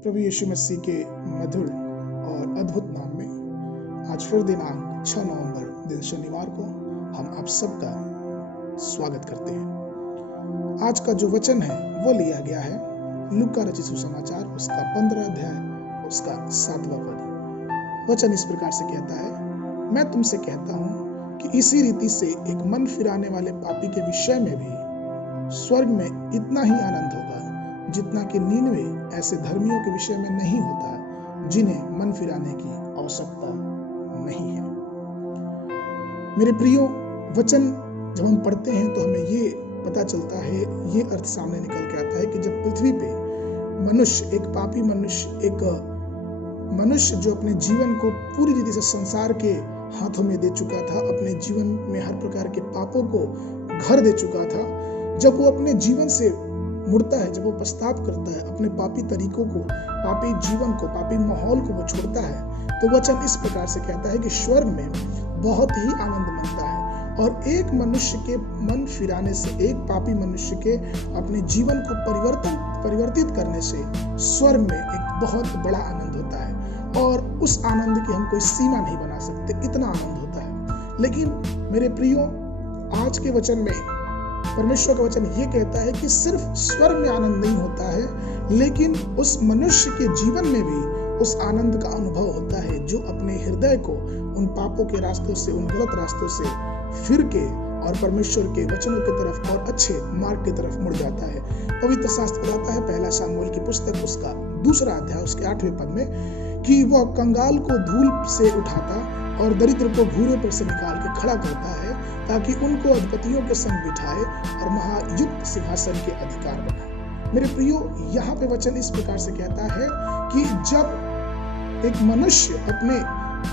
प्रभु यीशु मसीह के मधुर और अद्भुत नाम में आज फिर दिनांक 6 नवंबर दिन शनिवार को हम आप सबका स्वागत करते हैं। आज का जो वचन है वो लिया गया है लूका रचित सुसमाचार उसका 15 अध्याय उसका 7वां पद। वचन इस प्रकार से कहता है, मैं तुमसे कहता हूँ कि इसी रीति से एक मन फिराने वाले पापी के विषय में भी स्वर्ग में इतना ही आनंद होगा जितना कि 99 ऐसे धर्मियों के विषय में नहीं होता जिन्हें मन फिराने की आवश्यकता नहीं है। मेरे प्रियो, वचन जब हम पढ़ते हैं तो हमें ये पता चलता है, ये अर्थ सामने निकल के आता है कि जब पृथ्वी पे मनुष्य, एक पापी मनुष्य, एक मनुष्य जो अपने जीवन को पूरी रीति से संसार के हाथों में दे चुका था, अपने जीवन में हर प्रकार के पापों को घर दे चुका था, जब वो अपने जीवन से मुड़ता है, जब वो पछतावा करता है, अपने पापी तरीकों को, पापी जीवन को, पापी माहौल को वो छोड़ता है, तो वचन इस प्रकार से कहता है कि स्वर्ग में बहुत ही आनंद मिलता है। और एक मनुष्य के मन फिराने से, एक पापी मनुष्य के अपने जीवन को परिवर्तित करने से स्वर्ग में एक बहुत बड़ा आनंद होता है और उस आनंद की हम कोई सीमा नहीं बना सकते, इतना आनंद होता है। लेकिन मेरे प्रियो, आज के वचन में परमेश्वर का वचन ये कहता है कि सिर्फ स्वर्ग में आनंद नहीं होता है, लेकिन उस मनुष्य के जीवन में भी उस आनंद का अनुभव होता है जो अपने हृदय को उन पापों के रास्तों से, उन गलत रास्तों से फिर के और परमेश्वर के वचनों की तरफ और अच्छे मार्ग की तरफ मुड़ जाता है। पवित्र शास्त्र बताता है, पहला शमूएल की पुस्तक उसका 2 अध्याय उसके 8वें पद में, कि वह कंगाल को धूल से उठाता और दरिद्र को भूरे पर से निकाल के खड़ा करता है ताकि उनको अधिपतियों के संग बिठाए और महायुक्त सिंहासन के अधिकार बनाए। मेरे प्रियो, यहाँ पे वचन इस प्रकार से कहता है कि जब एक मनुष्य अपने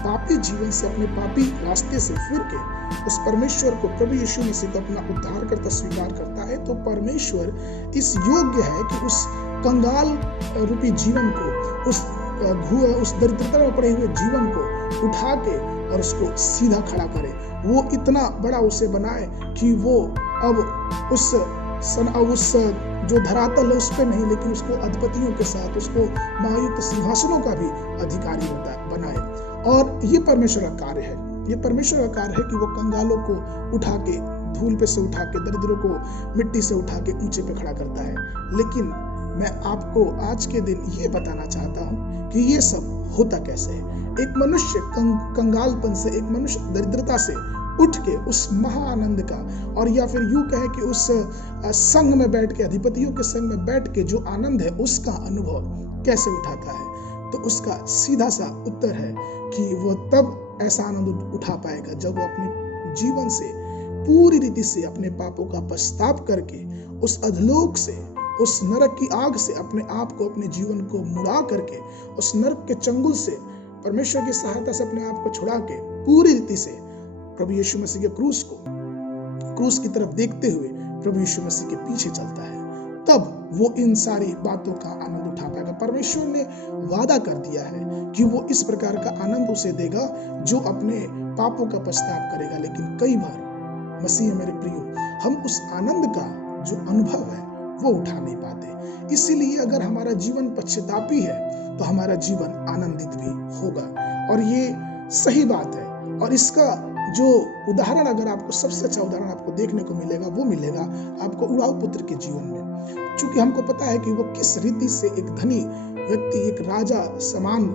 पापी जीवन से, अपने पापी रास्ते से फिर के उस परमेश्वर को, प्रभु यीशु मसीह को अपना उद्धारकर्ता स्वीकार करता है, तो परमेश्वर इस योग्य है कि उस कंगाल रूपी जीवन को, उस दरिद्रता में पड़े हुए जीवन को उठा के और उसको सीधा खड़ा करे। वो इतना बड़ा उसे बनाए कि वो अब उस जो धरातल है उस पे नहीं, लेकिन उसको अधिपतियों के साथ, उसको महायुक्त सिंहासनों का भी अधिकारी बनाए। और ये परमेश्वर का कार्य है, ये परमेश्वर का कार्य है कि वो कंगालों को उठा के, धूल पे से उठा के, दरिद्रों को मिट्टी से उठा के ऊंचे पे खड़ा करता है। लेकिन मैं आपको आज के दिन ये बताना चाहता हूँ कि ये सब होता कैसे है। एक मनुष्य कंगालपन से, एक मनुष्य दरिद्रता से उठ के उस महाआनंद का, और या फिर यूं कहे कि उस संघ में बैठ के, अधिपतियों के संघ में बैठ के जो आनंद है उसका अनुभव कैसे उठाता है, तो उसका सीधा सा उत्तर है कि वो तब ऐसा आनंद उठा पाएगा जब वो अपने जीवन से पूरी रीति से अपने पापों का पछतावा करके उस अधलोक से, उस नरक की आग से अपने आप को, अपने जीवन को मुड़ा करके, उस नरक के चंगुल से परमेश्वर की सहायता से अपने आप को छुड़ा के पूरी रीति से प्रभु यीशु मसीह के क्रूस की तरफ देखते हुए प्रभु यीशु मसीह के पीछे चलता है, तब वो इन सारी बातों का आनंद उठा पाएगा। परमेश्वर ने वादा कर दिया है कि वो इस प्रकार का आनंद उसे देगा जो अपने पापों का पछतावा करेगा। लेकिन कई बार मसीह मेरे प्रियो, हम उस आनंद का जो अनुभव है वो उठा नहीं पाते। इसीलिए अगर हमारा जीवन पश्चातापी है तो हमारा जीवन आनंदित भी होगा, और ये सही बात है। और इसका जो उदाहरण, अगर आपको सबसे अच्छा उदाहरण आपको देखने को मिलेगा, वो मिलेगा आपको उड़ाऊ पुत्र के जीवन में। चूंकि हमको पता है कि वो किस रीति से एक धनी व्यक्ति, एक राजा समान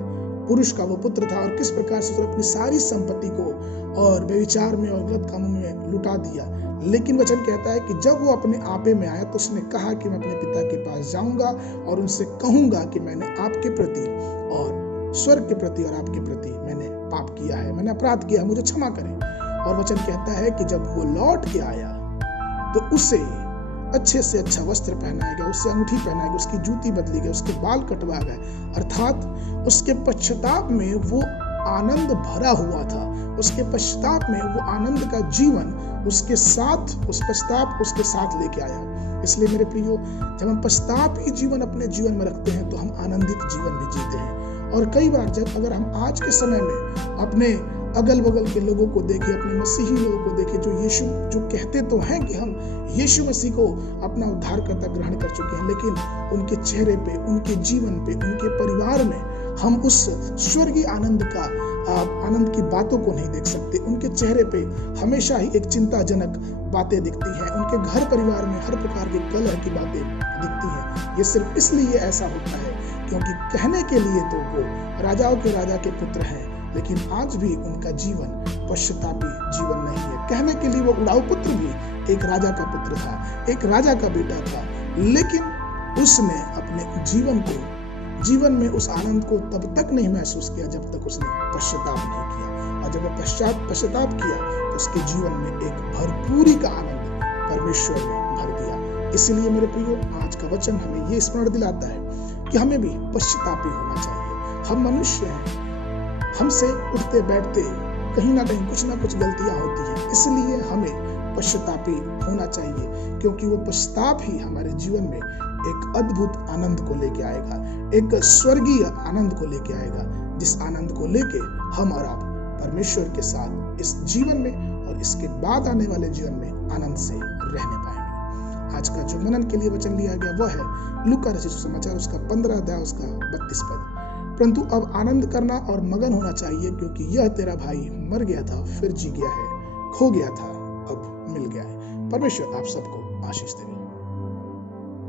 पुरुष का वो पुत्र था, और किस प्रकार से उसने अपनी सारी संपत्ति को और व्यभिचार में और गलत कामों में लुटा दिया। लेकिन वचन कहता है कि जब वो अपने आपे में आया तो उसने कहा कि मैं अपने पिता के पास जाऊंगा और उनसे कहूंगा कि मैंने आपके प्रति और स्वर्ग के प्रति और आपके प्रति मैंने पाप किया है, मैंने अपराध किया है, मुझे क्षमा करें। और वचन कहता है कि जब वो लौट के आया तो उसे अच्छे से अच्छा वस्त्र पहनाया गया, उससे अंगूठी पहनाया गया, उसकी जूती बदली गई, उसके बाल कटवा गए। अर्थात उसके पश्चाताप में वो आनंद भरा हुआ था, उसके पश्चाताप में वो आनंद का जीवन उसके साथ, उस पश्चाताप उसके साथ लेके आया। इसलिए मेरे प्रियो, जब हम पश्चातापी जीवन अपने जीवन में रखते हैं तो हम आनंदित जीवन भी जीते हैं। और कई बार अगर हम आज के समय में अपने अगल बगल के लोगों को देखे, अपने मसीही लोगों को देखे जो कहते तो हैं कि हम यीशु मसीह को अपना उद्धारकर्ता ग्रहण कर चुके हैं, लेकिन उनके चेहरे पे, उनके जीवन पे, उनके परिवार में हम उस स्वर्गीय आनंद की बातों को नहीं देख सकते। उनके चेहरे पे हमेशा ही एक चिंताजनक बातें दिखती हैं। उनके घर परिवार में हर प्रकार के कलह की बातें दिखती हैं। ये सिर्फ इसलिए ऐसा होता है क्योंकि कहने के लिए तो वो राजाओं के राजा के पुत्र हैं, लेकिन आज भी उनका जीवन पश्चातापी जीवन नहीं है। कहने के लिए वो उड़ाऊ पुत्र भी एक राजा का पुत्र था, एक राजा का बेटा था, लेकिन उसने अपने जीवन में उस आनंद को तब तक नहीं महसूस किया जब तक उसने पश्चाताप नहीं किया। और जब वो पश्चाताप किया तो उसके जीवन में एक भरपूरी का आनंद परमेश्वर ने भर दिया। इसलिए मेरे प्रियो, आज का वचन हमें ये स्मरण दिलाता है कि हमें भी पश्चातापी होना चाहिए। हम मनुष्य हैं, हमसे उठते बैठते कहीं ना कहीं कुछ ना कुछ गलतियां होती हैं, इसलिए हमें पश्चातापी होना चाहिए, क्योंकि वो पश्चाताप ही हमारे जीवन में एक अद्भुत आनंद को लेके आएगा, एक स्वर्गीय आनंद को लेके आएगा, जिस आनंद को लेके हम और आप परमेश्वर के साथ इस जीवन में और इसके बाद आने वाले जीवन में आनंद से रहने पाएंगे। आज का जो मनन के लिए वचन लिया गया वह है लूका रचित सुसमाचार उसका 15 अध्याय उसका 32 पद। परंतु अब आनंद करना और मगन होना चाहिए, क्योंकि यह तेरा भाई मर गया था फिर जी गया है, खो गया था अब मिल गया है। परमेश्वर आप सबको आशीष देवे।